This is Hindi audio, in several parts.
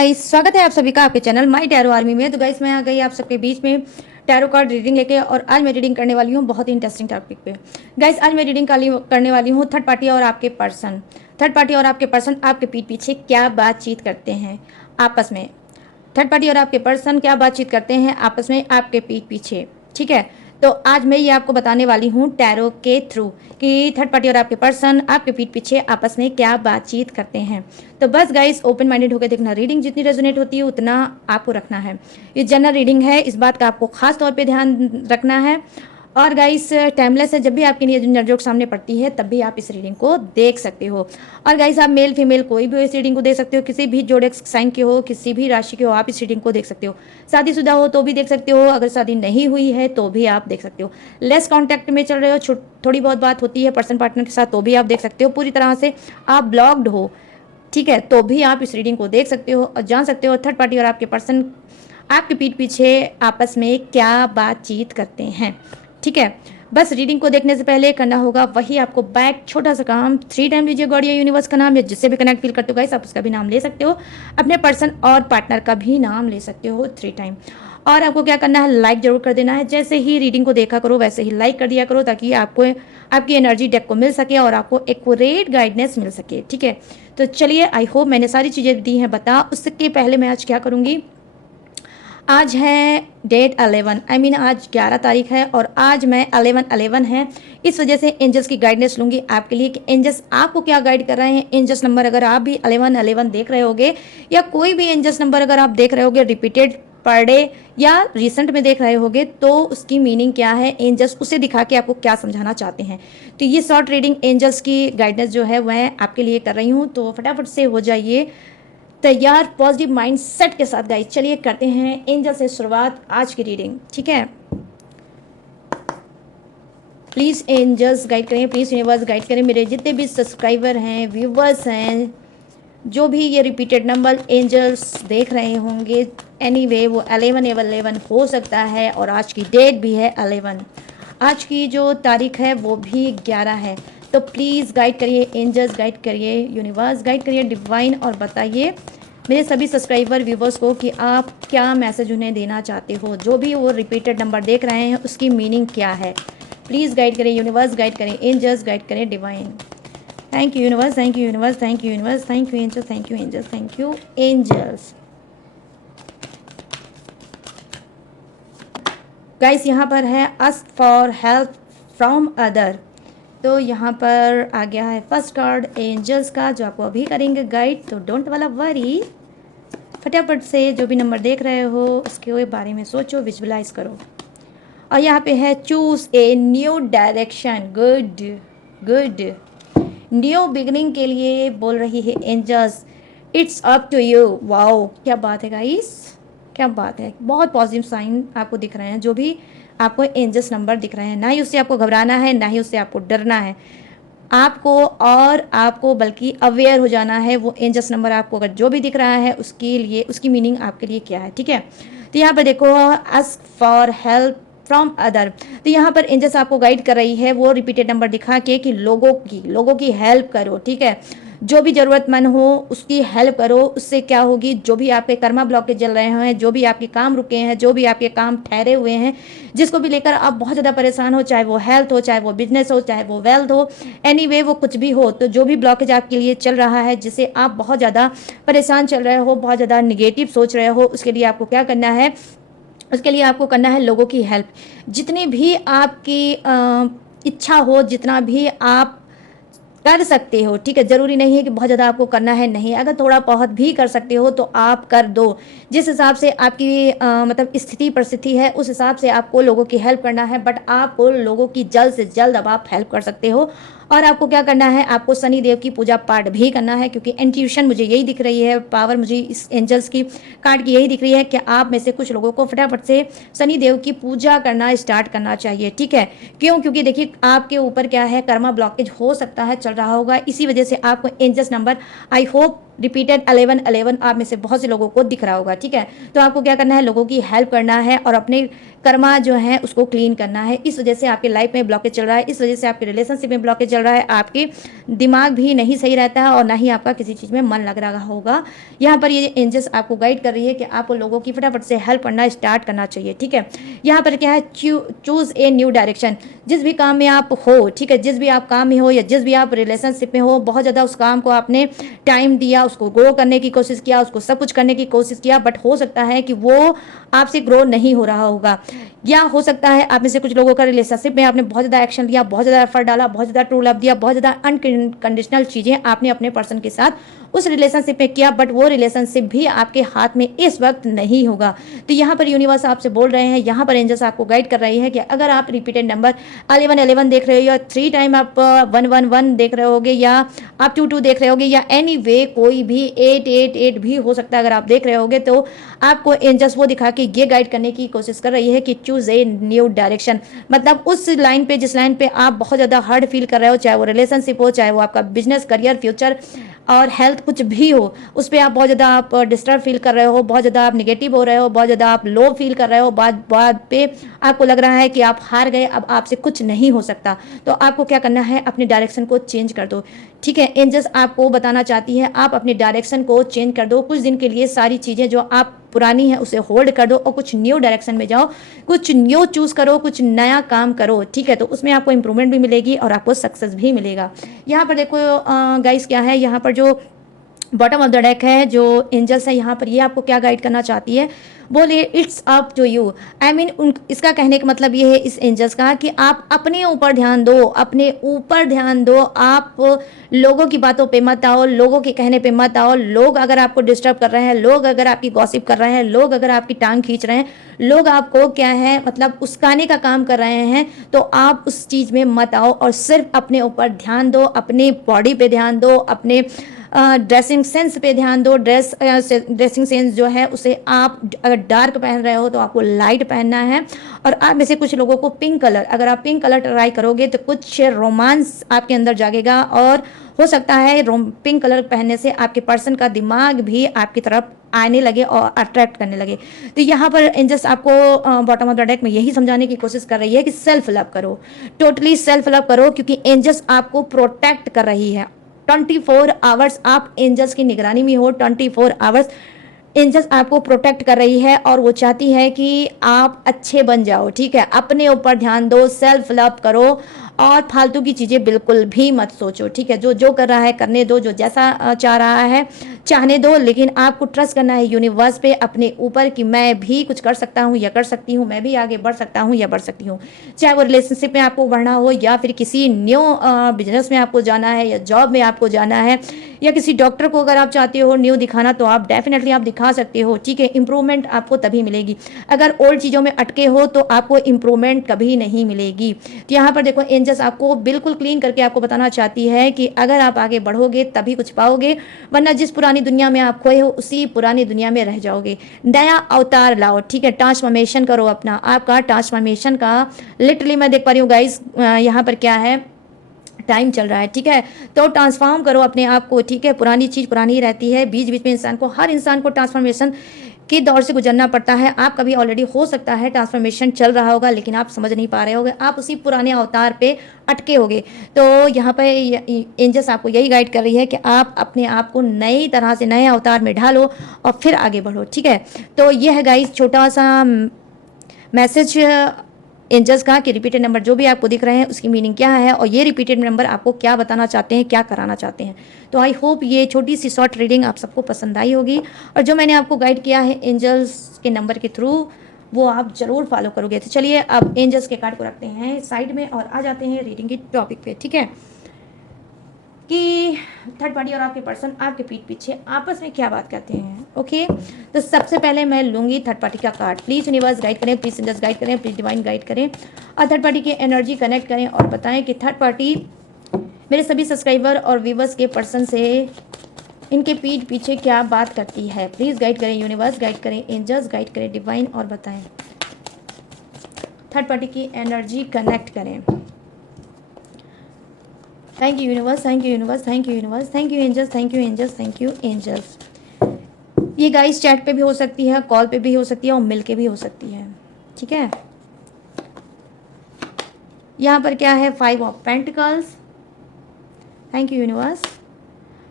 गाइस, स्वागत है आप सभी का आपके चैनल माय टैरो आर्मी में। तो गाइस, मैं आ गई आप सबके बीच में टैरो कार्ड रीडिंग लेके, और आज मैं रीडिंग करने वाली हूँ बहुत ही इंटरेस्टिंग टॉपिक पे। गाइस, आज मैं रीडिंग करने वाली हूँ थर्ड पार्टी और आपके पर्सन। थर्ड पार्टी और आपके पर्सन आपके पीठ पीछे क्या बातचीत करते हैं आपस में। थर्ड पार्टी और आपके पर्सन क्या बातचीत करते हैं आपस में आपके पीठ पीछे, ठीक है। तो आज मैं ये आपको बताने वाली हूँ टैरो के थ्रू कि थर्ड पार्टी और आपके पर्सन आपके पीठ पीछे आपस में क्या बातचीत करते हैं। तो बस गाइस, ओपन माइंडेड होकर देखना। रीडिंग जितनी रेजोनेट होती है उतना आपको रखना है। ये जनरल रीडिंग है, इस बात का आपको खास तौर पे ध्यान रखना है। और गाइस, टाइमलेस है, जब भी आपकी नजर सामने पड़ती है तब भी आप इस रीडिंग को देख सकते हो। और गाइस, आप मेल फीमेल कोई भी इस रीडिंग को देख सकते हो, किसी भी जोड़े साइन के हो, किसी भी राशि के हो, आप इस रीडिंग को देख सकते हो। शादीशुदा हो तो भी देख सकते हो, अगर शादी नहीं हुई है तो भी आप देख सकते हो। लेस कॉन्टैक्ट में चल रहे हो, थोड़ी बहुत बात होती है पर्सन पार्टनर के साथ, तो भी आप देख सकते हो। पूरी तरह से आप ब्लॉक्ड हो, ठीक है, तो भी आप इस रीडिंग को देख सकते हो और जान सकते हो थर्ड पार्टी और आपके पर्सन आपके पीठ पीछे आपस में क्या बातचीत करते हैं, ठीक है। बस रीडिंग को देखने से पहले करना होगा वही आपको बैक छोटा सा काम। 3 टाइम लीजिए गॉड या यूनिवर्स का नाम, या जिससे भी कनेक्ट फील करते हो गाइस, आप उसका भी नाम ले सकते हो, अपने पर्सन और पार्टनर का भी नाम ले सकते हो 3 टाइम। और आपको क्या करना है, लाइक जरूर कर देना है। जैसे ही रीडिंग को देखा करो वैसे ही लाइक कर दिया करो, ताकि आपको आपकी एनर्जी डेक को मिल सके और आपको एक्यूरेट गाइडेंस मिल सके, ठीक है। तो चलिए, आई होप मैंने सारी चीज़ें दी हैं बता। उसके पहले मैं आज क्या करूँगी, आज है डेट 11, आज 11 तारीख है और आज मैं 11 है, इस वजह से एंजल्स की गाइडेंस लूँगी आपके लिए कि एंजल्स आपको क्या गाइड कर रहे हैं। एंजल्स नंबर अगर आप भी 11 देख रहे होगे, या कोई भी एंजल्स नंबर अगर आप देख रहे होगे रिपीटेड पर डे या रिसेंट में देख रहे होगे, तो उसकी मीनिंग क्या है, एंजल्स उसे दिखा के आपको क्या समझाना चाहते हैं। तो ये शॉर्ट रीडिंग एंजल्स की गाइडेंस जो है वह आपके लिए कर रही हूँ। तो फटाफट से हो जाइए तैयार पॉजिटिव माइंड सेट के साथ गाइस। चलिए करते हैं एंजल से शुरुआत आज की रीडिंग, ठीक है। प्लीज़ एंजल्स गाइड करें, प्लीज़ यूनिवर्स गाइड करें। मेरे जितने भी सब्सक्राइबर हैं, व्यूवर्स हैं, जो भी ये रिपीटेड नंबर एंजल्स देख रहे होंगे, एनीवे वो 11 हो सकता है। और आज की डेट भी है 11, आज की जो तारीख है वो भी 11 है। तो प्लीज़ गाइड करिए एंजल्स, गाइड करिए यूनिवर्स, गाइड करिए डिवाइन, और बताइए मेरे सभी सब्सक्राइबर व्यूवर्स को कि आप क्या मैसेज उन्हें देना चाहते हो। जो भी वो रिपीटेड नंबर देख रहे हैं उसकी मीनिंग क्या है, प्लीज़ गाइड करें यूनिवर्स, गाइड करें एंजल्स, गाइड करें divine. Thank you universe, thank you universe, thank you universe, thank you angels, thank you angels, thank you angels. Guys, यहाँ पर है ask for help from other. तो यहाँ पर आ गया है फर्स्ट कार्ड एंजल्स का, जो आपको अभी करेंगे गाइड। तो डोंट वाला वरी, फटाफट से जो भी नंबर देख रहे हो उसके बारे में सोचो, विजुअलाइज करो। और यहाँ पे है choose a new direction, good good. New beginning के लिए बोल रही है angels, it's up to you. Wow, क्या बात है गाइस, क्या बात है। बहुत पॉजिटिव साइन आपको दिख रहे हैं, जो भी आपको एंजल्स नंबर दिख रहे हैं। ना ही उससे आपको घबराना है, ना ही उससे आपको डरना है, आपको बल्कि अवेयर हो जाना है। वो एंजल्स नंबर आपको अगर जो भी दिख रहा है उसके लिए, उसकी मीनिंग आपके लिए क्या है, ठीक है। तो यहाँ पर देखो, ask for help from other. तो यहाँ पर एंजल्स आपको गाइड कर रही है वो रिपीटेड नंबर दिखा के कि लोगों की हेल्प करो, ठीक है। जो भी ज़रूरतमंद हो उसकी हेल्प करो। उससे क्या होगी, जो भी आपके कर्मा ब्लॉक चल रहे हैं, जो भी आपके काम रुके हैं, जो भी आपके काम ठहरे हुए हैं, जिसको भी लेकर आप बहुत ज़्यादा परेशान हो, चाहे वो हेल्थ हो, चाहे वो बिजनेस हो, चाहे वो वेल्थ हो, एनीवे वो कुछ भी हो, तो जो भी ब्लॉकेज आपके लिए चल रहा है, जिससे आप बहुत ज़्यादा परेशान चल रहे हो, बहुत ज़्यादा निगेटिव सोच रहे हो, उसके लिए आपको क्या करना है, उसके लिए आपको करना है लोगों की हेल्प। जितनी भी आपकी इच्छा हो, जितना भी आप कर सकते हो, ठीक है। ज़रूरी नहीं है कि बहुत ज़्यादा आपको करना है, नहीं, अगर थोड़ा बहुत भी कर सकते हो तो आप कर दो। जिस हिसाब से आपकी मतलब स्थिति परिस्थिति है, उस हिसाब से आपको लोगों की हेल्प करना है। बट आपको लोगों की जल्द से जल्द अब आप हेल्प कर सकते हो। और आपको क्या करना है, आपको शनि देव की पूजा पाठ भी करना है, क्योंकि इंट्यूशन मुझे यही दिख रही है, पावर मुझे इस एंजल्स की कार्ड की यही दिख रही है कि आप में से कुछ लोगों को फटाफट से शनि देव की पूजा करना स्टार्ट करना चाहिए, ठीक है। क्यों, क्योंकि देखिए आपके ऊपर क्या है, कर्मा ब्लॉकेज हो सकता है चल रहा होगा, इसी वजह से आपको angels number I hope repeated 11 आप में से बहुत से लोगों को दिख रहा होगा, ठीक है। तो आपको क्या करना है, लोगों की हेल्प करना है और अपने कर्मा जो है उसको क्लीन करना है। इस वजह से आपके लाइफ में ब्लॉकेज चल रहा है, इस वजह से आपके रिलेशनशिप में ब्लॉकेज चल रहा है, आपके दिमाग भी नहीं सही रहता है और ना ही आपका किसी चीज़ में मन लग रहा होगा। यहाँ पर ये एंजल्स आपको गाइड कर रही है कि आपको लोगों की फटाफट से हेल्प करना स्टार्ट करना चाहिए, ठीक है। यहाँ पर क्या है, चूज ए न्यू डायरेक्शन। जिस भी काम में आप हो, ठीक है, जिस भी आप काम में हो या जिस भी आप रिलेशनशिप में हो, बहुत ज़्यादा उस काम को आपने टाइम दिया, उसको ग्रो करने की कोशिश किया, उसको सब कुछ करने की कोशिश किया, बट हो सकता है कि वो आपसे ग्रो नहीं हो रहा होगा। या हो सकता है आप में से कुछ लोगों का रिलेशनशिप में आपने बहुत ज़्यादा एक्शन लिया, बहुत ज़्यादा एफर्ट डाला, बहुत ज़्यादा ट्रू लव दिया, बहुत ज़्यादा अनकंडीशनल चीज़ें आपने अपने पर्सन के साथ उस रिलेशनशिप में किया, बट वो रिलेशनशिप भी आपके हाथ में इस वक्त नहीं होगा। तो यहाँ पर यूनिवर्स आपसे बोल रहे हैं, यहाँ पर एंजल्स आपको गाइड कर रही है कि अगर आप रिपीटेड नंबर 11 देख रहे हो या 3 टाइम आप 111 देख रहे होगे या आप 22 देख रहे होगे या एनी वे कोई भी 888 भी हो सकता है, अगर आप देख रहे होगे तो आपको एंजल्स वो दिखा के ये गाइड करने की कोशिश कर रही है कि चूज ए न्यू डायरेक्शन। मतलब उस लाइन पे, जिस लाइन पे आप बहुत ज़्यादा हर्ट फील कर रहे हो, चाहे वो रिलेशनशिप हो, चाहे वो आपका बिजनेस, करियर, फ्यूचर और हेल्थ कुछ भी हो, उस पर आप बहुत ज़्यादा आप डिस्टर्ब फील कर रहे हो, बहुत ज़्यादा आप निगेटिव हो रहे हो, बहुत ज़्यादा आप लो फील कर रहे हो, बात बात पे आपको लग रहा है कि आप हार गए, अब आपसे कुछ नहीं हो सकता, तो आपको क्या करना है, अपनी डायरेक्शन को चेंज कर दो, ठीक है। एंजल्स आपको बताना चाहती है आप अपनी डायरेक्शन को चेंज कर दो, कुछ दिन के लिए सारी चीज़ें जो आप पुरानी है उसे होल्ड कर दो और कुछ न्यू डायरेक्शन में जाओ, कुछ न्यू चूज करो, कुछ नया काम करो, ठीक है। तो उसमें आपको इंप्रूवमेंट भी मिलेगी और आपको सक्सेस भी मिलेगा। यहाँ पर देखो गाइस क्या है, यहाँ पर जो बॉटम ऑफ द डेक है, जो एंजल्स है यहाँ पर, ये आपको क्या गाइड करना चाहती है, बोलिए it's up to you. I mean इसका कहने का मतलब ये है इस एंजल्स का कि आप अपने ऊपर ध्यान दो, अपने ऊपर ध्यान दो, आप लोगों की बातों पे मत आओ, लोगों के कहने पे मत आओ। लोग अगर आपको डिस्टर्ब कर रहे हैं, लोग अगर आपकी गॉसिप कर रहे हैं, लोग अगर आपकी टांग खींच रहे हैं, लोग आपको क्या है मतलब उस्काने का काम कर रहे हैं, तो आप उस चीज़ में मत आओ और सिर्फ अपने ऊपर ध्यान दो, अपनी बॉडी पे ध्यान दो, अपने ड्रेसिंग सेंस पे ध्यान दो। ड्रेसिंग सेंस जो है उसे आप अगर डार्क पहन रहे हो तो आपको लाइट पहनना है। और आप में से कुछ लोगों को पिंक कलर, अगर आप पिंक कलर ट्राई करोगे तो कुछ रोमांस आपके अंदर जागेगा और हो सकता है पिंक कलर पहनने से आपके पर्सन का दिमाग भी आपकी तरफ आने लगे और अट्रैक्ट करने लगे। तो यहाँ पर एंजल्स आपको बॉटम ऑफ द डेक में यही समझाने की कोशिश कर रही है कि सेल्फ लव करो, टोटली सेल्फ लव करो, क्योंकि एंजल्स आपको प्रोटेक्ट कर रही है। 24 आवर्स आप एंजल्स की निगरानी में हो, 24 आवर्स एंजल्स आपको प्रोटेक्ट कर रही है और वो चाहती है कि आप अच्छे बन जाओ, ठीक है। अपने ऊपर ध्यान दो, सेल्फ लव करो और फालतू की चीज़ें बिल्कुल भी मत सोचो, ठीक है। जो जो कर रहा है करने दो, जो जैसा चाह रहा है चाहने दो, लेकिन आपको ट्रस्ट करना है यूनिवर्स पे, अपने ऊपर कि मैं भी कुछ कर सकता हूँ या कर सकती हूँ, मैं भी आगे बढ़ सकता हूँ या बढ़ सकती हूँ। चाहे वो रिलेशनशिप में आपको बढ़ना हो या फिर किसी न्यू बिजनेस में आपको जाना है या जॉब में आपको जाना है या किसी डॉक्टर को अगर आप चाहते हो न्यू दिखाना, तो आप डेफिनेटली आप दिखा सकते हो, ठीक है। इंप्रूवमेंट आपको तभी मिलेगी। अगर ओल्ड चीज़ों में अटके हो तो आपको इंप्रूवमेंट कभी नहीं मिलेगी। तो यहाँ पर देखो एंजल्स आपको बिल्कुल क्लीन करके आपको बताना चाहती है कि अगर आप आगे बढ़ोगे तभी कुछ पाओगे, वरना जिस पुरानी दुनिया में आप खोए हो उसी पुरानी दुनिया में रह जाओगे। नया अवतार लाओ, ठीक है। ट्रांसफॉर्मेशन करो अपना, आपका ट्रांसफॉर्मेशन का लिटरली मैं देख पा रही हूँ गाइस, यहाँ पर क्या है, टाइम चल रहा है, ठीक है। तो ट्रांसफॉर्म करो अपने आप को, ठीक है। पुरानी चीज़ पुरानी ही रहती है, बीच बीच में इंसान को, हर इंसान को ट्रांसफॉर्मेशन के दौर से गुजरना पड़ता है। आप कभी ऑलरेडी हो सकता है ट्रांसफॉर्मेशन चल रहा होगा लेकिन आप समझ नहीं पा रहे होगे, आप उसी पुराने अवतार पे अटके होगे। तो यहाँ पे एंजल्स आपको यही गाइड कर रही है कि आप अपने आप को नई तरह से नए अवतार में ढालो और फिर आगे बढ़ो, ठीक है। तो ये है गाइस छोटा सा मैसेज एंजल्स का कि रिपीटेड नंबर जो भी आपको दिख रहे हैं उसकी मीनिंग क्या है और ये रिपीटेड नंबर आपको क्या बताना चाहते हैं, क्या कराना चाहते हैं। तो आई होप ये छोटी सी शॉर्ट रीडिंग आप सबको पसंद आई होगी और जो मैंने आपको गाइड किया है एंजल्स के नंबर के थ्रू वो आप ज़रूर फॉलो करोगे। तो चलिए अब एंजल्स के कार्ड को रखते हैं साइड में और आ जाते हैं रीडिंग के टॉपिक पे, ठीक है। कि थर्ड पार्टी और आपके पर्सन आपके पीठ पीछे आपस में क्या बात करते हैं, ओके। तो सबसे पहले मैं लूँगी थर्ड पार्टी का कार्ड। प्लीज़ यूनिवर्स गाइड करें, प्लीज़ एंजल्स गाइड करें, प्लीज़ डिवाइन गाइड करें और थर्ड पार्टी की एनर्जी कनेक्ट करें और बताएं कि थर्ड पार्टी मेरे सभी सब्सक्राइबर और व्यूवर्स के पर्सन से इनके पीठ पीछे क्या बात करती है। प्लीज़ गाइड करें यूनिवर्स, गाइड करें एंजल्स, गाइड करें डिवाइन और बताएं। थर्ड पार्टी की एनर्जी कनेक्ट करें। Thank you universe, thank you universe, thank you universe, thank you angels, thank you angels, thank you angels. ये गाइस चैट पे भी हो सकती है, कॉल पे भी हो सकती है और मिल के भी हो सकती है, ठीक है। यहाँ पर क्या है, 5 of pentacles, thank you universe.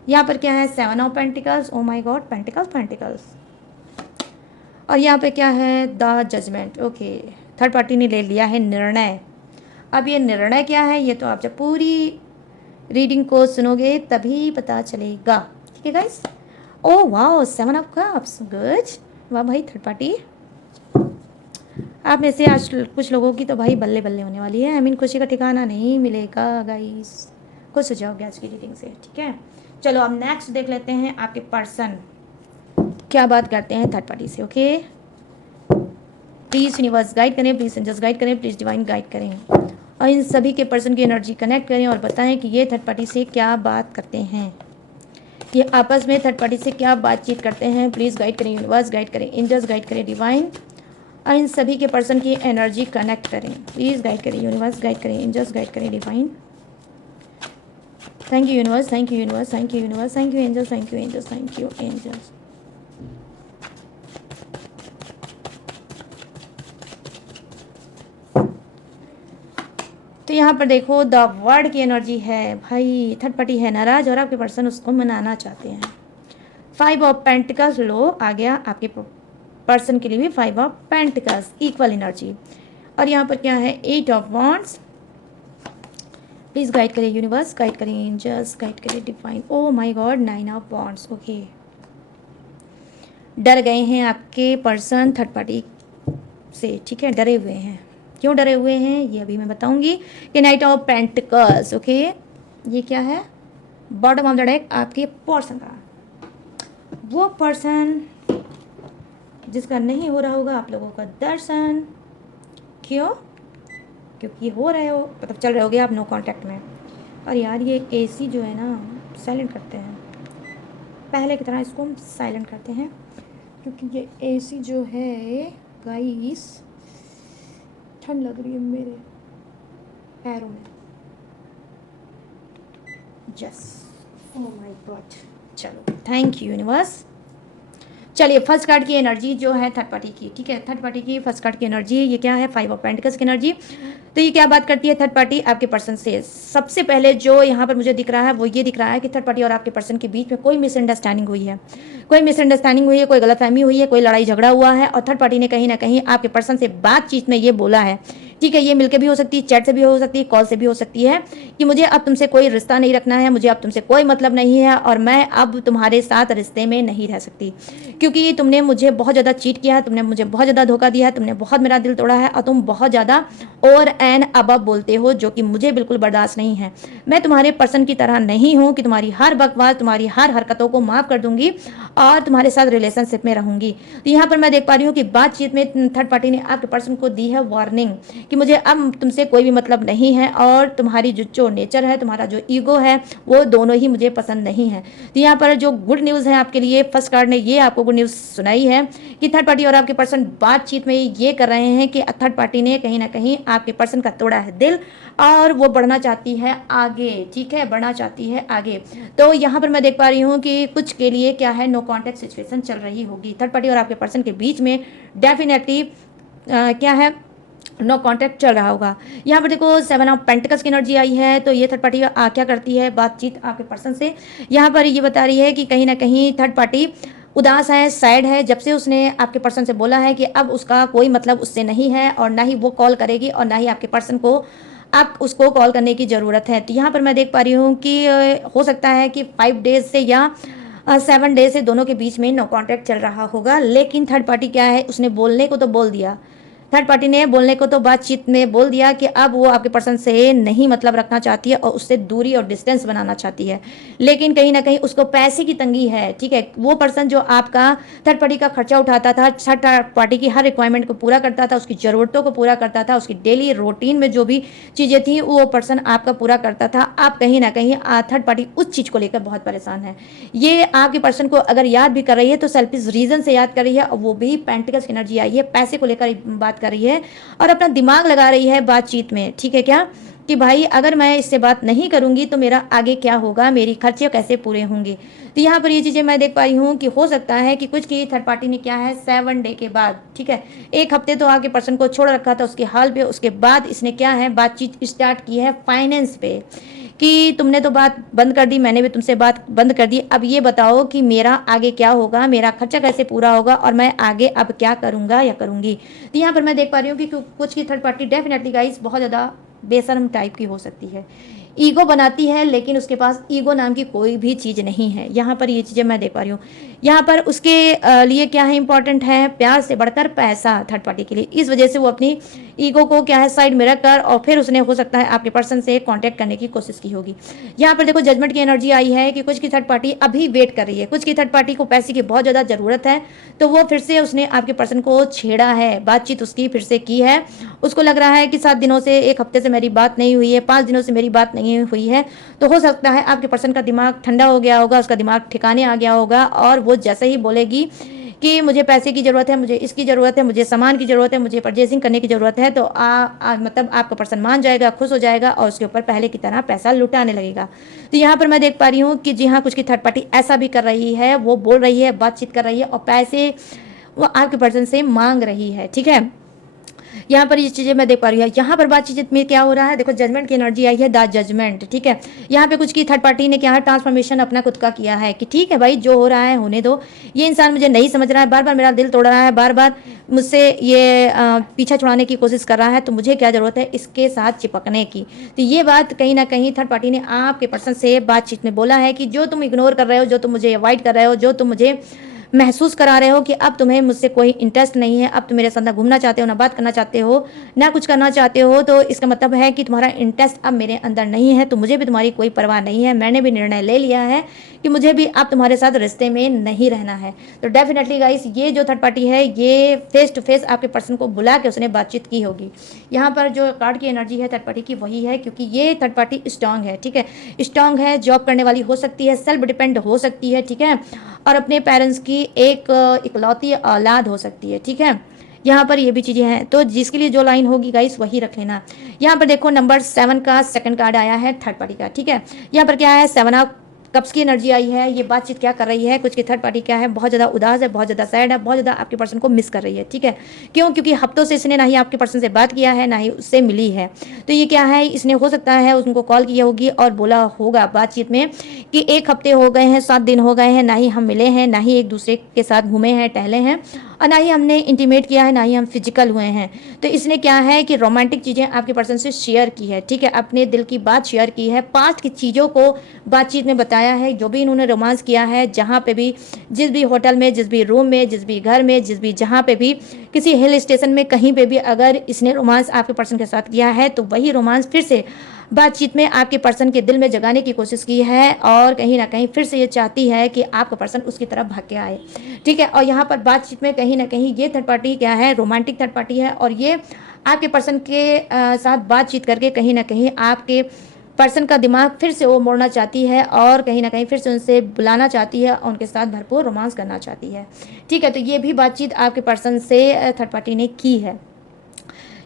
यहाँ पर क्या है, 7 of pentacles, oh my God, pentacles pentacles. और यहाँ पे क्या है, the judgement. Okay, third party ने ले लिया है निर्णय। अब ये निर्णय क्या है, ये तो आप जब पूरी रीडिंग को सुनोगे तभी पता चलेगा, ठीक है guys. Oh wow, 7 of cups, good. वाह भाई, थर्ड पार्टी आप में से आज कुछ लोगों की तो भाई बल्ले बल्ले होने वाली है। आई मीन खुशी का ठिकाना नहीं मिलेगा गाइस, खुश हो जाओगे आज की रीडिंग से, ठीक है। चलो अब नेक्स्ट देख लेते हैं आपके पर्सन क्या बात करते हैं थर्ड पार्टी से। ओके, प्लीज़ यूनिवर्स गाइड करें, प्लीज़ एंजल्स गाइड करें, प्लीज़ डिवाइन गाइड करें और इन सभी के पर्सन की एनर्जी कनेक्ट करें और बताएं कि ये थर्ड पार्टी से क्या बात करते हैं, ये आपस में थर्ड पार्टी से क्या बातचीत करते हैं। प्लीज़ गाइड करें यूनिवर्स, गाइड करें एंजल्स, गाइड करें डिवाइन और इन सभी के पर्सन की एनर्जी कनेक्ट करें। प्लीज़ गाइड करें यूनिवर्स, गाइड करें एंजल्स, गाइड करें divine. Thank you universe, thank you universe, thank you universe, thank you angels, thank you angels, thank you angels. तो यहाँ पर देखो द वर्ड की एनर्जी है भाई, थर्ड पार्टी है नाराज और आपके पर्सन उसको मनाना चाहते हैं। 5 ऑफ पेंटिकल्स लो आ गया आपके पर्सन के लिए भी, 5 ऑफ पेंटिकल्स इक्वल एनर्जी। और यहाँ पर क्या है, 8 ऑफ वॉन्ड्स। प्लीज़ गाइड करें यूनिवर्स, गाइड करें एंजल्स, गाइड करें divine. O my God, 9 of wands. Okay, डर गए हैं आपके पर्सन थर्ड पार्टी से, ठीक है, डरे हुए हैं। क्यों डरे हुए हैं ये अभी मैं बताऊंगी। कि नाइट ऑफ पेंटिकल्स। ओके, ये क्या है, बॉटम ऑफ द डेक आपके पर्सन का, वो पर्सन जिसका नहीं हो रहा होगा आप लोगों का दर्शन। क्यों, क्योंकि हो रहे हो मतलब चल रहे होगे आप नो कांटेक्ट में। और यार ये एसी जो है ना साइलेंट करते हैं, पहले की तरह इसको हम साइलेंट करते हैं क्योंकि ये एसी जो है गाइस ठंड लग रही है मेरे पैरों में। Yes, oh my God. चलो थैंक यू यूनिवर्स। चलिए फर्स्ट कार्ड की एनर्जी जो है थर्ड पार्टी की, ठीक है, थर्ड पार्टी की फर्स्ट कार्ड की एनर्जी ये क्या है, 5 ऑफ पेंटिकल्स की एनर्जी। तो ये क्या बात करती है थर्ड पार्टी आपके पर्सन से। सबसे पहले जो यहाँ पर मुझे दिख रहा है वो ये दिख रहा है कि थर्ड पार्टी और आपके पर्सन के बीच में कोई मिसअंडरस्टैंडिंग हुई है, कोई मिसअंडरस्टैंडिंग हुई है, कोई गलतफहमी हुई है, कोई लड़ाई झगड़ा हुआ है और थर्ड पार्टी ने कहीं ना कहीं आपके पर्सन से बातचीत में ये बोला है, ठीक है, ये मिलकर भी हो सकती है, चैट से भी हो सकती है, कॉल से भी हो सकती है कि मुझे अब तुमसे कोई रिश्ता नहीं रखना है, मुझे अब तुमसे कोई मतलब नहीं है और मैं अब तुम्हारे साथ रिश्ते में नहीं रह सकती क्योंकि तुमने मुझे बहुत ज़्यादा चीट किया है, तुमने मुझे बहुत ज़्यादा धोखा दिया है, तुमने बहुत मेरा दिल तोड़ा है और तुम बहुत ज़्यादा और एन अब बोलते हो जो कि मुझे बिल्कुल बर्दाश्त नहीं है। मैं तुम्हारे पर्सन की तरह नहीं हूँ कि तुम्हारी हर बकवास, तुम्हारी हर हरकतों को माफ़ कर दूंगी और तुम्हारे साथ रिलेशनशिप में रहूंगी। तो यहाँ पर मैं देख पा रही हूँ कि बातचीत में थर्ड पार्टी ने आपके पर्सन को दी है वार्निंग कि मुझे अब तुमसे कोई भी मतलब नहीं है और तुम्हारी जो नेचर है, तुम्हारा जो ईगो है वो दोनों ही मुझे पसंद नहीं है। तो यहाँ पर जो गुड न्यूज़ है आपके लिए, फर्स्ट कार्ड ने ये आपको गुड न्यूज़ सुनाई है कि थर्ड पार्टी और आपके पर्सन बातचीत में ये कर रहे हैं कि थर्ड पार्टी ने कहीं ना कहीं आपके पर्सन का तोड़ा है दिल और वो बढ़ना चाहती है आगे, ठीक है, बढ़ना चाहती है आगे। तो यहाँ पर मैं देख पा रही हूँ कि कुछ के लिए क्या है, नो कॉन्टेक्ट सिचुएशन चल रही होगी थर्ड पार्टी और आपके पर्सन के बीच में। डेफिनेटली क्या है, नो कॉन्टैक्ट चल रहा होगा। यहाँ पर देखो 7 ऑफ पेंटिकल्स की एनर्जी आई है। तो ये थर्ड पार्टी क्या करती है बातचीत आपके पर्सन से, यहाँ पर ये बता रही है कि कहीं ना कहीं थर्ड पार्टी उदास है, सैड है, जब से उसने आपके पर्सन से बोला है कि अब उसका कोई मतलब उससे नहीं है और ना ही वो कॉल करेगी और ना ही आपके पर्सन को आप उसको कॉल करने की ज़रूरत है। तो यहाँ पर मैं देख पा रही हूँ कि हो सकता है कि 5 डेज से या 7 डेज से दोनों के बीच में नो कॉन्टैक्ट चल रहा होगा। लेकिन थर्ड पार्टी क्या है, उसने बोलने को तो बोल दिया, थर्ड पार्टी ने बोलने को तो बातचीत में बोल दिया कि अब वो आपके पर्सन से नहीं मतलब रखना चाहती है और उससे दूरी और डिस्टेंस बनाना चाहती है। लेकिन कहीं ना कहीं उसको पैसे की तंगी है, ठीक है, वो पर्सन जो आपका थर्ड पार्टी का खर्चा उठाता था, थर्ड पार्टी की हर रिक्वायरमेंट को पूरा करता था, उसकी ज़रूरतों को पूरा करता था, उसकी डेली रूटीन में जो भी चीज़ें थी वो पर्सन आपका पूरा करता था। आप कहीं ना कहीं थर्ड पार्टी उस चीज़ को लेकर बहुत परेशान है। ये आपके पर्सन को अगर याद भी कर रही है तो सेल्फिश रीज़न से याद कर रही है और वो भी पेंटिकल्स की एनर्जी आई है, पैसे को लेकर बात कर रही है और अपना दिमाग लगा रही है बातचीत में, ठीक है क्या, कि भाई अगर मैं इससे बात नहीं करूंगी तो मेरा आगे क्या होगा, मेरी खर्चे कैसे पूरे होंगे। तो यहाँ पर ये चीज़ें मैं देख पा रही हूँ कि हो सकता है कि कुछ की थर्ड पार्टी ने क्या है 7 डे के बाद, ठीक है, 1 हफ्ते तो आपके पर्सन को छोड़ रखा था उसके हाल पे, उसके बाद इसने क्या है बातचीत स्टार्ट की है फाइनेंस पे कि तुमने तो बात बंद कर दी, मैंने भी तुमसे बात बंद कर दी, अब ये बताओ कि मेरा आगे क्या होगा, मेरा खर्चा कैसे पूरा होगा और मैं आगे अब क्या करूँगा या करूँगी। तो यहाँ पर मैं देख पा रही हूँ कि कुछ की थर्ड पार्टी डेफिनेटली गाइस बहुत ज़्यादा बेशर्म टाइप की हो सकती है, ईगो बनाती है, लेकिन उसके पास ईगो नाम की कोई भी चीज़ नहीं है। यहाँ पर ये चीज़ें मैं देख पा रही हूँ। यहाँ पर उसके लिए क्या है इंपॉर्टेंट है, प्यार से बढ़कर पैसा थर्ड पार्टी के लिए। इस वजह से वो अपनी ईगो को क्या है साइड में रखकर और फिर उसने हो सकता है आपके पर्सन से कांटेक्ट करने की कोशिश की होगी। यहाँ पर देखो जजमेंट की एनर्जी आई है कि कुछ की थर्ड पार्टी अभी वेट कर रही है, कुछ की थर्ड पार्टी को पैसे की बहुत ज़्यादा ज़रूरत है, तो वो फिर से उसने आपके पर्सन को छेड़ा है, बातचीत उसकी फिर से की है। उसको लग रहा है कि 7 दिनों से 1 हफ्ते से मेरी बात नहीं हुई है, 5 दिनों से मेरी बात नहीं हुई है, तो हो सकता है आपके पर्सन का दिमाग ठंडा हो गया होगा, उसका दिमाग ठिकाने आ गया होगा और वो जैसे ही बोलेगी कि मुझे पैसे की ज़रूरत है, मुझे इसकी ज़रूरत है, मुझे सामान की ज़रूरत है, मुझे परचेसिंग करने की ज़रूरत है, तो मतलब आपका पर्सन मान जाएगा, खुश हो जाएगा और उसके ऊपर पहले की तरह पैसा लुटाने लगेगा। तो यहाँ पर मैं देख पा रही हूँ कि जी हाँ, कुछ की थर्ड पार्टी ऐसा भी कर रही है, वो बोल रही है, बातचीत कर रही है और पैसे वो आपके पर्सन से मांग रही है, ठीक है। यहाँ पर ये चीज़ें मैं देख पा रही हूँ। यहाँ पर बातचीत में क्या हो रहा है, देखो जजमेंट की एनर्जी आई है, द जजमेंट, ठीक है। यहाँ पे कुछ की थर्ड पार्टी ने क्या है ट्रांसफॉर्मेशन अपना खुद का किया है कि ठीक है भाई जो हो रहा है होने दो, ये इंसान मुझे नहीं समझ रहा है, बार बार मेरा दिल तोड़ रहा है, बार बार मुझसे ये पीछा छुड़ाने की कोशिश कर रहा है, तो मुझे क्या ज़रूरत है इसके साथ चिपकने की। तो ये बात कहीं ना कहीं थर्ड पार्टी ने आपके पर्सन से बातचीत में बोला है कि जो तुम इग्नोर कर रहे हो, जो तुम मुझे अवॉइड कर रहे हो, जो तुम मुझे महसूस करा रहे हो कि अब तुम्हें मुझसे कोई इंटरेस्ट नहीं है, अब तुम मेरे साथ ना घूमना चाहते हो, ना बात करना चाहते हो, ना कुछ करना चाहते हो, तो इसका मतलब है कि तुम्हारा इंटरेस्ट अब मेरे अंदर नहीं है, तो मुझे भी तुम्हारी कोई परवाह नहीं है। मैंने भी निर्णय ले लिया है कि मुझे भी अब तुम्हारे साथ रिश्ते में नहीं रहना है। तो डेफिनेटली गाइस ये जो थर्ड पार्टी है ये फेस टू फेस आपके पर्सन को बुला के उसने बातचीत की होगी। यहाँ पर जो कार्ड की एनर्जी है थर्ड पार्टी की वही है, क्योंकि ये थर्ड पार्टी स्ट्रांग है, ठीक है, स्ट्रांग है, जॉब करने वाली हो सकती है, सेल्फ डिपेंड हो सकती है, ठीक है, और अपने पेरेंट्स की एक इकलौती औलाद हो सकती है, ठीक है। यहाँ पर ये भी चीज़ें हैं, तो जिसके लिए जो लाइन होगी गाइस वही रख लेना। यहाँ पर देखो नंबर 7 का सेकंड कार्ड आया है थर्ड पार्टी का, ठीक है। यहाँ पर क्या है 7 ऑफ कप्स की एनर्जी आई है, ये बातचीत क्या कर रही है, कुछ की थर्ड पार्टी क्या है बहुत ज़्यादा उदास है, बहुत ज़्यादा सैड है, बहुत ज़्यादा आपके पर्सन को मिस कर रही है, ठीक है। क्यों, क्योंकि हफ्तों से इसने ना ही आपके पर्सन से बात किया है ना ही उससे मिली है। तो ये क्या है, इसने हो सकता है उनको कॉल किया होगी और बोला होगा बातचीत में कि 1 हफ्ते हो गए हैं, 7 दिन हो गए हैं, ना ही हम मिले हैं, ना ही एक दूसरे के साथ घूमे हैं, टहले हैं, और ना ही हमने इंटीमेट किया है, ना ही हम फिजिकल हुए हैं। तो इसने क्या है कि रोमांटिक चीज़ें आपके पर्सन से शेयर की है, ठीक है, अपने दिल की बात शेयर की है, पास्ट की चीज़ों को बातचीत में बताया है, जो भी इन्होंने रोमांस किया है, जहाँ पे भी, जिस भी होटल में, जिस भी रूम में, जिस भी घर में, जिस भी जहाँ पे भी, किसी हिल स्टेशन में, कहीं पे भी अगर इसने रोमांस आपके पर्सन के साथ किया है, तो वही रोमांस फिर से बातचीत में आपके पर्सन के दिल में जगाने की कोशिश की है और कहीं ना कहीं फिर से ये चाहती है कि आपका पर्सन उसकी तरफ भाग के आए, ठीक है। और यहाँ पर बातचीत में कहीं ना कहीं ये थर्ड पार्टी क्या है, रोमांटिक थर्ड पार्टी है, और ये आपके पर्सन के साथ बातचीत करके कहीं ना कहीं आपके पर्सन का दिमाग फिर से वो मोड़ना चाहती है और कहीं ना कहीं फिर से उनसे बुलाना चाहती है और उनके साथ भरपूर रोमांस करना चाहती है, ठीक है। तो ये भी बातचीत आपके पर्सन से थर्ड पार्टी ने की है।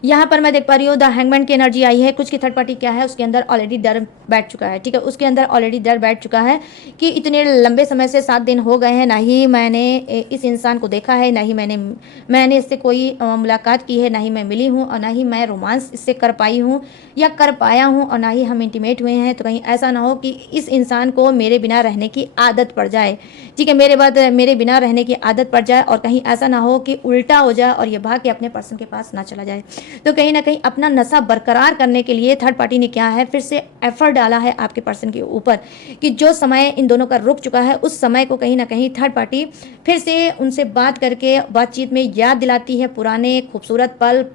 यहाँ पर मैं देख पा रही हूँ द हैंगमैन की एनर्जी आई है, कुछ की थर्ड पार्टी क्या है उसके अंदर ऑलरेडी डर बैठ चुका है, ठीक है, उसके अंदर ऑलरेडी डर बैठ चुका है कि इतने लंबे समय से 7 दिन हो गए हैं, ना ही मैंने इस इंसान को देखा है, ना ही मैंने इससे कोई मुलाकात की है, ना ही मैं मिली हूँ और ना ही मैं रोमांस इससे कर पाई हूँ या कर पाया हूँ और ना ही हम इंटीमेट हुए हैं। तो कहीं ऐसा ना हो कि इस इंसान को मेरे बिना रहने की आदत पड़ जाए, ठीक है, मेरे बिना रहने की आदत पड़ जाए और कहीं ऐसा ना हो कि उल्टा हो जाए और ये भाग के अपने पर्सन के पास ना चला जाए। तो कहीं ना कहीं अपना नशा बरकरार करने के लिए थर्ड पार्टी ने क्या है फिर से एफर्ट डाला है आपके पर्सन के ऊपर कि जो समय इन दोनों का रुक चुका है उस समय को कहीं ना कहीं थर्ड पार्टी फिर से उनसे बात करके बातचीत में याद दिलाती है पुराने खूबसूरत पल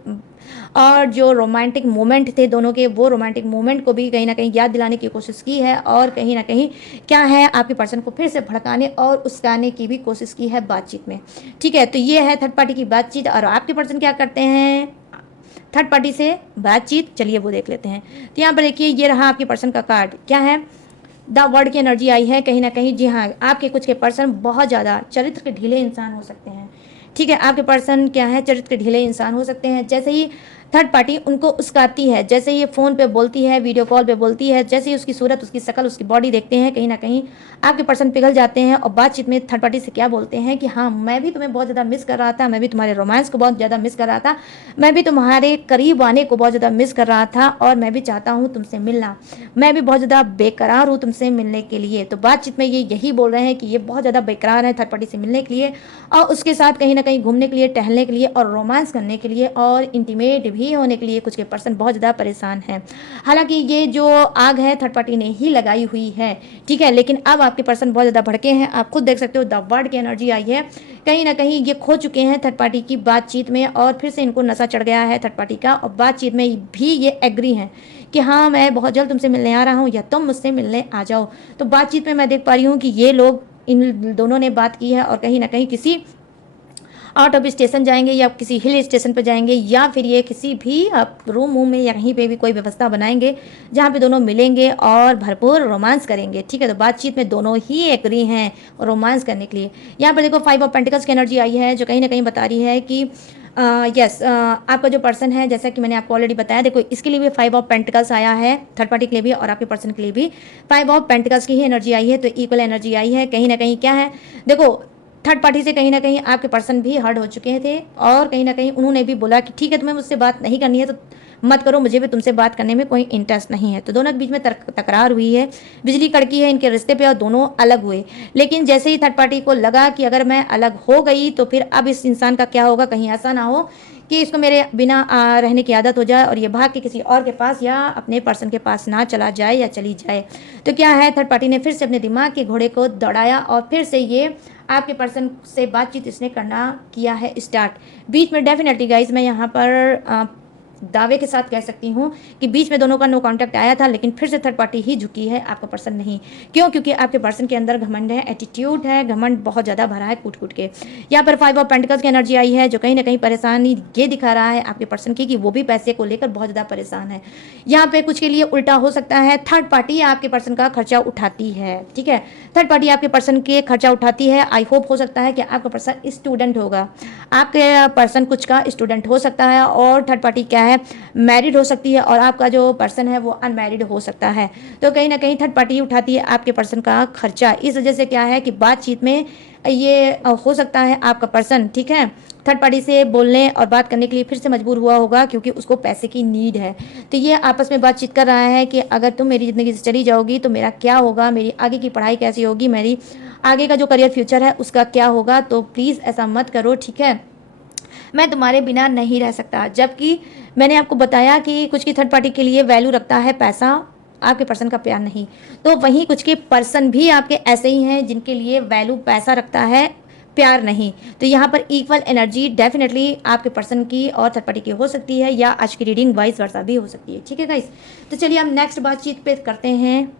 और जो रोमांटिक मोमेंट थे दोनों के, वो रोमांटिक मोमेंट को भी कहीं ना कहीं याद दिलाने की कोशिश की है और कहीं ना कहीं क्या है आपके पर्सन को फिर से भड़काने और उस्काने की भी कोशिश की है बातचीत में, ठीक है। तो ये है थर्ड पार्टी की बातचीत और आपके पर्सन क्या करते हैं थर्ड पार्टी से बातचीत, चलिए वो देख लेते हैं। तो यहाँ पर देखिए ये रहा आपके पर्सन का कार्ड, क्या है द वर्ड की एनर्जी आई है, कहीं ना कहीं जी हाँ आपके कुछ के पर्सन बहुत ज़्यादा चरित्र के ढीले इंसान हो सकते हैं, ठीक है। आपके पर्सन क्या है, चरित्र ढीले इंसान हो सकते हैं। जैसे ही थर्ड पार्टी उनको उस्काती है, जैसे ये फ़ोन पे बोलती है, वीडियो कॉल पे बोलती है, जैसे ही उसकी सूरत, उसकी शक्ल, उसकी बॉडी देखते हैं, कहीं ना कहीं आपके पर्सन पिघल जाते हैं और बातचीत में थर्ड पार्टी से क्या बोलते हैं कि हाँ, मैं भी तुम्हें बहुत ज़्यादा मिस कर रहा था, मैं भी तुम्हारे रोमांस को बहुत ज़्यादा मिस कर रहा था, मैं भी तुम्हारे करीब आने को बहुत ज़्यादा मिस कर रहा था और मैं भी चाहता हूँ तुमसे मिलना, मैं भी बहुत ज़्यादा बेकरार हूँ तुमसे मिलने के लिए। तो बातचीत में ये यही बोल रहे हैं कि ये बहुत ज़्यादा बेकरार है थर्ड पार्टी से मिलने के लिए और उसके साथ कहीं ना कहीं घूमने के लिए, टहलने के लिए और रोमांस करने के लिए और इंटीमेट भी होने के लिए कुछ के पर्सन बहुत ज़्यादा परेशान हैं। हालांकि ये जो आग है थर्ड पार्टी ने ही लगाई हुई है, ठीक है, लेकिन अब आपके पर्सन बहुत ज़्यादा भड़के हैं। आप खुद देख सकते हो द वर्ड की एनर्जी आई है, कहीं ना कहीं ये खो चुके हैं थर्ड पार्टी की बातचीत में और फिर से इनको नशा चढ़ गया है थर्ड पार्टी का और बातचीत में भी ये एग्री हैं कि हाँ, मैं बहुत जल्द तुमसे मिलने आ रहा हूँ या तुम मुझसे मिलने आ जाओ। तो बातचीत में मैं देख पा रही हूँ कि ये लोग, इन दोनों ने बात की है और कहीं ना कहीं किसी आउट ऑफ स्टेशन जाएंगे या किसी हिल स्टेशन पर जाएंगे या फिर ये किसी भी रूम वूम में या कहीं पे भी कोई व्यवस्था बनाएंगे जहाँ पे दोनों मिलेंगे और भरपूर रोमांस करेंगे, ठीक है। तो बातचीत में दोनों ही एग्री हैं रोमांस करने के लिए। यहाँ पर देखो 5 ऑफ पेंटिकल्स की एनर्जी आई है जो कहीं ना कहीं बता रही है कि यस, आपका जो पर्सन है, जैसा कि मैंने आपको ऑलरेडी बताया, देखो इसके लिए भी 5 ऑफ पेंटिकल्स आया है, थर्ड पार्टी के लिए भी और आपके पर्सन के लिए भी 5 ऑफ पेंटिकल्स की ही एनर्जी आई है। तो इक्वल एनर्जी आई है। कहीं ना कहीं क्या है, देखो थर्ड पार्टी से कहीं ना कहीं आपके पर्सन भी हर्ट हो चुके थे और कहीं ना कहीं उन्होंने भी बोला कि ठीक है, तुम्हें मुझसे बात नहीं करनी है तो मत करो, मुझे भी तुमसे बात करने में कोई इंटरेस्ट नहीं है। तो दोनों के बीच में तकरार हुई है, बिजली कड़की है इनके रिश्ते पे और दोनों अलग हुए। लेकिन जैसे ही थर्ड पार्टी को लगा कि अगर मैं अलग हो गई तो फिर अब इस इंसान का क्या होगा, कहीं ऐसा ना हो कि इसको मेरे बिना रहने की आदत हो जाए और ये भाग के किसी और के पास या अपने पर्सन के पास ना चला जाए या चली जाए। तो क्या है, थर्ड पार्टी ने फिर से अपने दिमाग के घोड़े को दौड़ाया और फिर से ये आपके पर्सन से बातचीत इसने करना किया है स्टार्ट। बीच में डेफिनेटली गाइज मैं यहाँ पर दावे के साथ कह सकती हूँ कि बीच में दोनों का नो कांटेक्ट आया था, लेकिन फिर से थर्ड पार्टी ही झुकी है, आपका पर्सन नहीं। क्यों? क्योंकि आपके पर्सन के अंदर घमंड है, एटीट्यूड है, घमंड बहुत ज़्यादा भरा है कूट कूट के। यहाँ पर 5 ऑफ पेंटिकल्स की एनर्जी आई है जो कहीं ना कहीं परेशानी ये दिखा रहा है आपके पर्सन की कि वो भी पैसे को लेकर बहुत ज़्यादा परेशान है। यहाँ पे कुछ के लिए उल्टा हो सकता है, थर्ड पार्टी आपके पर्सन का खर्चा उठाती है, ठीक है, थर्ड पार्टी आपके पर्सन के खर्चा उठाती है। आई होप हो सकता है कि आपका पर्सन स्टूडेंट होगा, आपके पर्सन कुछ का स्टूडेंट हो सकता है और थर्ड पार्टी क्या है, मैरिड हो सकती है और आपका जो पर्सन है वो अनमैरिड हो सकता है। तो कहीं ना कहीं थर्ड पार्टी उठाती है आपके पर्सन का खर्चा। इस वजह से क्या है कि बातचीत में ये हो सकता है आपका पर्सन, ठीक है, थर्ड पार्टी से बोलने और बात करने के लिए फिर से मजबूर हुआ होगा क्योंकि उसको पैसे की नीड है। तो ये आपस में बातचीत कर रहा है कि अगर तुम मेरी ज़िंदगी से चली जाओगी तो मेरा क्या होगा, मेरी आगे की पढ़ाई कैसी होगी, मेरी आगे का जो करियर फ्यूचर है उसका क्या होगा। तो प्लीज़ ऐसा मत करो, ठीक है, मैं तुम्हारे बिना नहीं रह सकता। जबकि मैंने आपको बताया कि कुछ की थर्ड पार्टी के लिए वैल्यू रखता है पैसा, आपके पर्सन का प्यार नहीं। तो वहीं कुछ के पर्सन भी आपके ऐसे ही हैं जिनके लिए वैल्यू पैसा रखता है, प्यार नहीं। तो यहाँ पर इक्वल एनर्जी डेफिनेटली आपके पर्सन की और थर्ड पार्टी की हो सकती है या आज की रीडिंग वाइस वर्सा भी हो सकती है, ठीक है गाइस। तो चलिए हम नेक्स्ट बातचीत पे करते हैं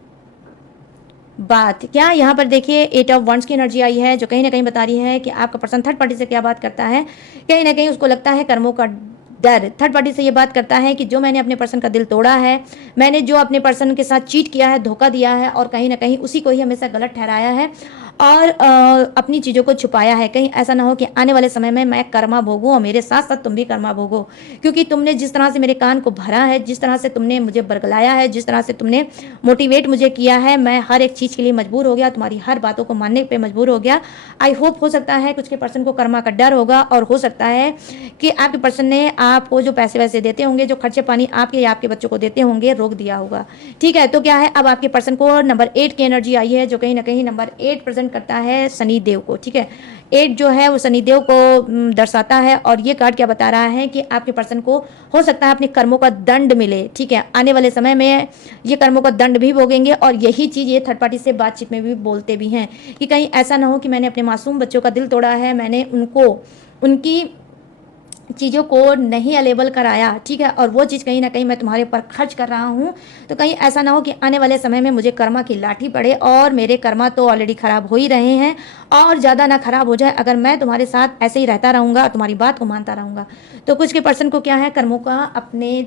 बात। क्या यहाँ पर देखिए 8 ऑफ वंड्स की एनर्जी आई है जो कहीं ना कहीं बता रही है कि आपका पर्सन थर्ड पार्टी से क्या बात करता है, कहीं ना कहीं उसको लगता है कर्मों का डर। थर्ड पार्टी से ये बात करता है कि जो मैंने अपने पर्सन का दिल तोड़ा है, मैंने जो अपने पर्सन के साथ चीट किया है, धोखा दिया है और कहीं ना कहीं उसी को ही हमेशा गलत ठहराया है और अपनी चीज़ों को छुपाया है। कहीं ऐसा ना हो कि आने वाले समय में मैं कर्मा भोगूं और मेरे साथ साथ तुम भी कर्मा भोगो, क्योंकि तुमने जिस तरह से मेरे कान को भरा है, जिस तरह से तुमने मुझे बरगलाया है, जिस तरह से तुमने मोटिवेट मुझे किया है, मैं हर एक चीज़ के लिए मजबूर हो गया, तुम्हारी हर बातों को मानने पर मजबूर हो गया। आई होप हो सकता है कुछ के पर्सन को कर्मा का डर होगा और हो सकता है कि आपके पर्सन ने आपको जो पैसे वैसे देते होंगे, जो खर्चे पानी आपके या आपके बच्चों को देते होंगे, रोक दिया होगा, ठीक है। तो क्या है, अब आपके पर्सन को नंबर 8 की एनर्जी आई है जो कहीं ना कहीं नंबर 8 प्रेजेंट करता है शनि देव को, ठीक है। 8 जो है वो शनि देव को दर्शाता है और ये कार्ड क्या बता रहा है कि आपके पर्सन को हो सकता है अपने कर्मों का दंड मिले, ठीक है, आने वाले समय में ये कर्मों का दंड भी भोगेंगे। और यही चीज़ ये थर्ड पार्टी से बातचीत में भी बोलते भी हैं कि कहीं ऐसा ना हो कि मैंने अपने मासूम बच्चों का दिल तोड़ा है, मैंने उनको उनकी चीज़ों को नहीं अलेबल कराया, ठीक है, और वो चीज़ कहीं ना कहीं मैं तुम्हारे ऊपर खर्च कर रहा हूँ। तो कहीं ऐसा ना हो कि आने वाले समय में मुझे कर्मा की लाठी पड़े और मेरे कर्मा तो ऑलरेडी ख़राब हो ही रहे हैं और ज़्यादा ना ख़राब हो जाए अगर मैं तुम्हारे साथ ऐसे ही रहता रहूँगा और तुम्हारी बात को मानता रहूँगा। तो कुछ के पर्सन को क्या है, कर्मों का अपने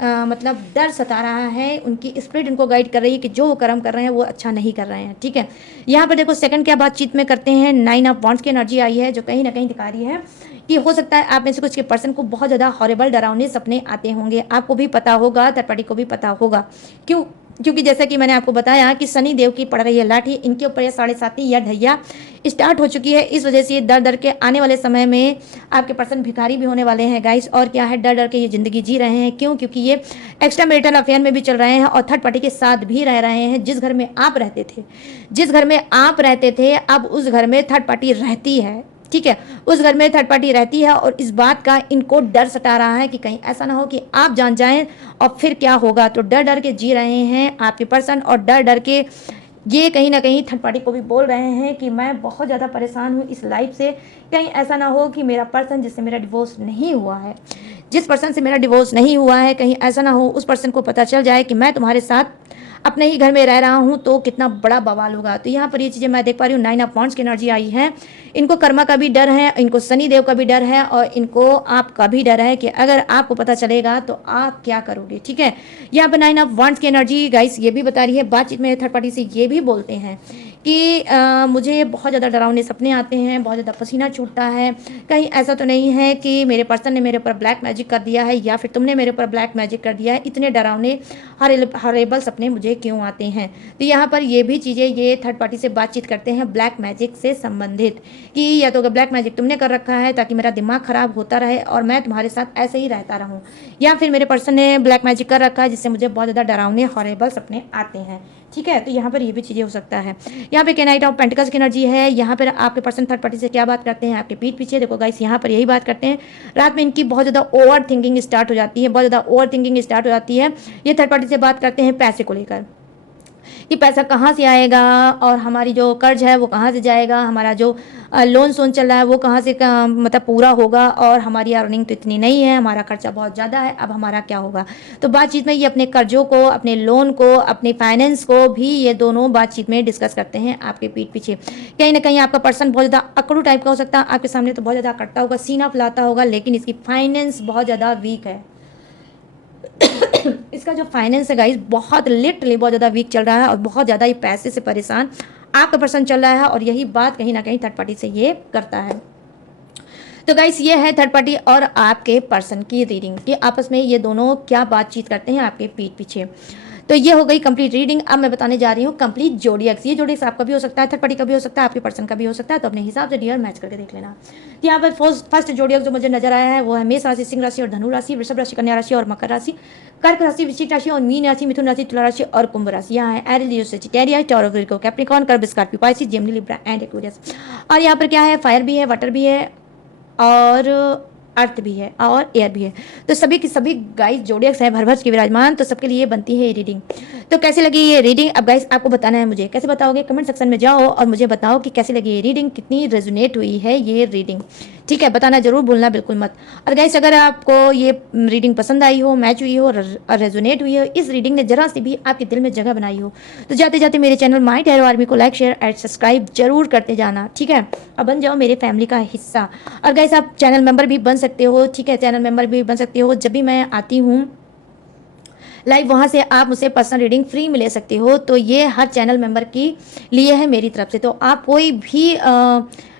मतलब डर सता रहा है, उनकी स्पिरिट उनको गाइड कर रही है कि जो वो कर्म कर रहे हैं वो अच्छा नहीं कर रहे हैं। ठीक है, यहाँ पर देखो सेकंड क्या बातचीत में करते हैं, 9 ऑफ वॉन्ड्स की एनर्जी आई है जो कहीं ना कहीं दिखा रही है कि हो सकता है आप में से कुछ के पर्सन को बहुत ज़्यादा हॉरिबल डरावने सपने आते होंगे। आपको भी पता होगा, थर्ड पार्टी को भी पता होगा। क्योंकि जैसा कि मैंने आपको बताया कि शनि देव की पड़ रही है लाठी, इनके ऊपर ये 7.5 या ढैया स्टार्ट हो चुकी है। इस वजह से ये डर डर के आने वाले समय में आपके पर्सन भिखारी भी होने वाले हैं गाइस। और क्या है, डर डर के ये ज़िंदगी जी रहे हैं। क्यों? क्योंकि ये एक्स्ट्रा मैरिटल अफेयर में भी चल रहे हैं और थर्ड पार्टी के साथ भी रह रहे हैं। जिस घर में आप रहते थे, अब उस घर में थर्ड पार्टी रहती है। ठीक है, उस घर में थर्ड पार्टी रहती है और इस बात का इनको डर सता रहा है कि कहीं ऐसा ना हो कि आप जान जाएं और फिर क्या होगा। तो डर डर के जी रहे हैं आपके पर्सन, और डर डर के ये कहीं ना कहीं थर्ड पार्टी को भी बोल रहे हैं कि मैं बहुत ज़्यादा परेशान हूँ इस लाइफ से। कहीं ऐसा ना हो कि मेरा पर्सन जिससे मेरा डिवोर्स नहीं हुआ है, जिस पर्सन से मेरा डिवोर्स नहीं हुआ है, कहीं ऐसा ना हो उस पर्सन को पता चल जाए कि मैं तुम्हारे साथ अपने ही घर में रह रहा हूँ, तो कितना बड़ा बवाल होगा। तो यहाँ पर ये चीज़ें मैं देख पा रही हूँ। 9 ऑफ वॉन्ड्स की एनर्जी आई है। इनको कर्मा का भी डर है, इनको शनि देव का भी डर है और इनको आपका भी डर है कि अगर आपको पता चलेगा तो आप क्या करोगे। ठीक है, यहाँ पर 9 ऑफ वॉन्ड्स की एनर्जी गाइस ये भी बता रही है, बातचीत में थर्ड पार्टी से ये भी बोलते हैं कि मुझे बहुत ज़्यादा डरावने सपने आते हैं, बहुत ज़्यादा पसीना छूटता है। कहीं ऐसा तो नहीं है कि मेरे पर्सन ने मेरे ऊपर ब्लैक मैजिक कर दिया है या फिर तुमने मेरे ऊपर ब्लैक मैजिक कर दिया है, इतने डरावने हॉरिबल सपने मुझे क्यों आते हैं। तो यहाँ पर ये भी चीज़ें ये थर्ड पार्टी से बातचीत करते हैं ब्लैक मैजिक से संबंधित, कि या तो ब्लैक मैजिक तुमने कर रखा है ताकि मेरा दिमाग खराब होता रहे और मैं तुम्हारे साथ ऐसे ही रहता रहूँ, या फिर मेरे पर्सन ने ब्लैक मैजिक कर रखा है जिससे मुझे बहुत ज़्यादा डरावने हॉरिबल सपने आते हैं। ठीक है, तो यहाँ पर ये भी चीज़ें हो सकता है। यहाँ पे नाइट ऑफ पेंटिकल्स की एनर्जी है। यहाँ पर आपके पर्सन थर्ड पार्टी से क्या बात करते हैं आपके पीठ पीछे, देखो गाइस यहाँ पर यही बात करते हैं। रात में इनकी बहुत ज़्यादा ओवर थिंकिंग स्टार्ट हो जाती है, बहुत ज़्यादा ओवर थिंकिंग स्टार्ट हो जाती है। ये थर्ड पार्टी से बात करते हैं पैसे को लेकर कि पैसा कहाँ से आएगा और हमारी जो कर्ज है वो कहाँ से जाएगा, हमारा जो लोन सोन चल रहा है वो कहाँ से मतलब पूरा होगा, और हमारी अर्निंग तो इतनी नहीं है, हमारा खर्चा बहुत ज़्यादा है, अब हमारा क्या होगा। तो बातचीत में ये अपने कर्जों को, अपने लोन को, अपने फाइनेंस को भी ये दोनों बातचीत में डिस्कस करते हैं आपके पीठ पीछे। कहीं ना कहीं आपका पर्सन बहुत ज़्यादा अकड़ू टाइप का हो सकता है, आपके सामने तो बहुत ज़्यादा अकड़ता होगा, सीना फुलाता होगा, लेकिन इसकी फाइनेंस बहुत ज़्यादा वीक है। इसका जो फाइनेंस है गाइस बहुत लिटरली बहुत ज़्यादा वीक चल रहा है और बहुत ज़्यादा ये पैसे से परेशान आपका पर्सन चल रहा है, और यही बात कहीं ना कहीं थर्ड पार्टी से ये करता है। तो गाइस ये है थर्ड पार्टी और आपके पर्सन की रीडिंग कि आपस में ये दोनों क्या बातचीत करते हैं आपके पीठ पीछे। तो ये हो गई कंप्लीट रीडिंग। अब मैं बताने जा रही हूँ कंप्लीट जोडियक्स। ये जोडियक्स आपका भी हो सकता है, थर्ड पार्टी का भी हो सकता है, आपके पर्सन का भी हो सकता है, तो अपने हिसाब से डियर मैच करके देख लेना। तो यहाँ पर फर्स्ट जोडियक्स जो मुझे नजर आया है वो है मेष राशि, सिंह राशि और धनु राशि, वृषभ राशि, कन्या राशि और मकर राशि, कर्क राशि, वृश्चिक राशि और मीन राशि, मिथुन राशि, तुला राशि और कुंभ राशि। यहाँ है Aries, Leo, Sagittarius, Taurus, Virgo, Capricorn, कर्ब, Scorpio, Pisces, Gemini, Libra and Aquarius. और यहाँ पर क्या है, फायर भी है, वाटर भी है और अर्थ भी है और एयर भी है। तो सभी की सभी गाइस जोडियक्स है भर भर के विराजमान, तो सबके लिए बनती है ये रीडिंग। तो कैसे लगी ये रीडिंग, अब गाइस आपको बताना है मुझे। कैसे बताओगे, कमेंट सेक्शन में जाओ और मुझे बताओ कि कैसे लगी ये रीडिंग, कितनी रेजोनेट हुई है ये रीडिंग। ठीक है, बताना जरूर भूलना बिल्कुल मत। और गाइस अगर आपको ये रीडिंग पसंद आई हो, मैच हुई हो और रेजोनेट हुई हो, इस रीडिंग ने जरा सी भी आपके दिल में जगह बनाई हो, तो जाते जाते मेरे चैनल माय टैरो आर्मी को लाइक, शेयर एंड सब्सक्राइब जरूर करते जाना। ठीक है, अब बन जाओ मेरे फैमिली का हिस्सा। और गाइस आप चैनल मेंबर भी बन सकते हो। ठीक है, चैनल मेंबर भी बन सकते हो। जब भी मैं आती हूँ लाइव वहाँ से आप मुझसे पर्सनल रीडिंग फ्री में ले सकते हो। तो ये हर चैनल मेंबर की लिए है मेरी तरफ से। तो आप कोई भी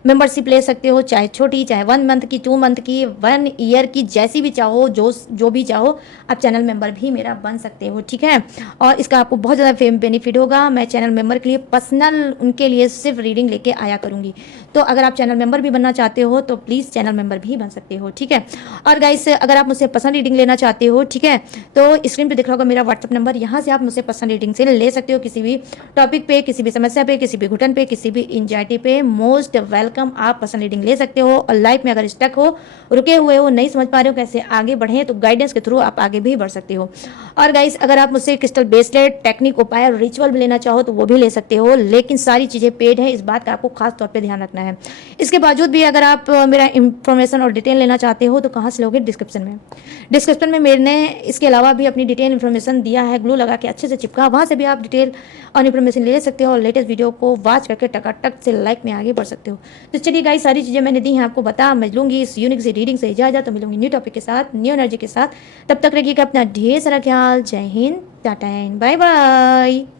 मेंबरशिप ले सकते हो, चाहे छोटी, चाहे 1 मंथ की, 2 मंथ की, 1 ईयर की, जैसी भी चाहो, जो भी चाहो आप चैनल मेंबर भी मेरा बन सकते हो। ठीक है, और इसका आपको बहुत ज़्यादा बेनिफिट होगा। मैं चैनल मेंबर के लिए पर्सनल उनके लिए सिर्फ रीडिंग लेके आया करूँगी। तो अगर आप चैनल मेंबर भी बनना चाहते हो तो प्लीज़ चैनल मेंबर भी बन सकते हो। ठीक है, और गाइस अगर आप मुझसे पर्सनल रीडिंग लेना चाहते हो, ठीक है, तो स्क्रीन पे दिख रहा होगा मेरा व्हाट्सअप नंबर, यहाँ से आप मुझसे पर्सनल रीडिंग से ले सकते हो। किसी भी टॉपिक पे, किसी भी समस्या पे, किसी भी घुटन पे, किसी भी एंजाइटी पे, मोस्ट वेलकम, आप पर्सनल रीडिंग ले सकते हो। और लाइफ में अगर स्टक हो, रुके हुए हो, नहीं समझ पा रहे हो कैसे आगे बढ़े, तो गाइडेंस के थ्रू आप आगे भी बढ़ सकते हो। और गाइस अगर आप मुझसे क्रिस्टल ब्रेसलेट, टेक्निक, उपाय और रिचुअल भी लेना चाहो तो वो भी ले सकते हो, लेकिन सारी चीज़ें पेड है, इस बात का आपको खास तौर पर ध्यान रखना है। इसके बावजूद भी अगर आप मेरा इंफॉर्मेशन और डिटेल लेना चाहते हो तो कहाँ से लोगे, डिस्क्रिप्शन में मैंने इसके अलावा भी अपनी डिटेल इन्फॉर्मेशन दिया है, ग्लू लगा के अच्छे से चिपका, वहाँ से भी आप डिटेल और इन्फॉर्मेशन ले सकते हो और लेटेस्ट वीडियो को वॉच करके टकाटक से लाइक में आगे बढ़ सकते हो। तो चलिए गाइस, सारी चीज़ें मैंने दी हैं आपको बता, मैं लूँगी इस यूनिक सी रीडिंग से इजाज़त, तो मिलूंगी न्यू टॉपिक के साथ, न्यू एनर्जी के साथ। तब तक रखिएगा अपना ढेर सारा ख्याल। जय Hind, tata and bye bye.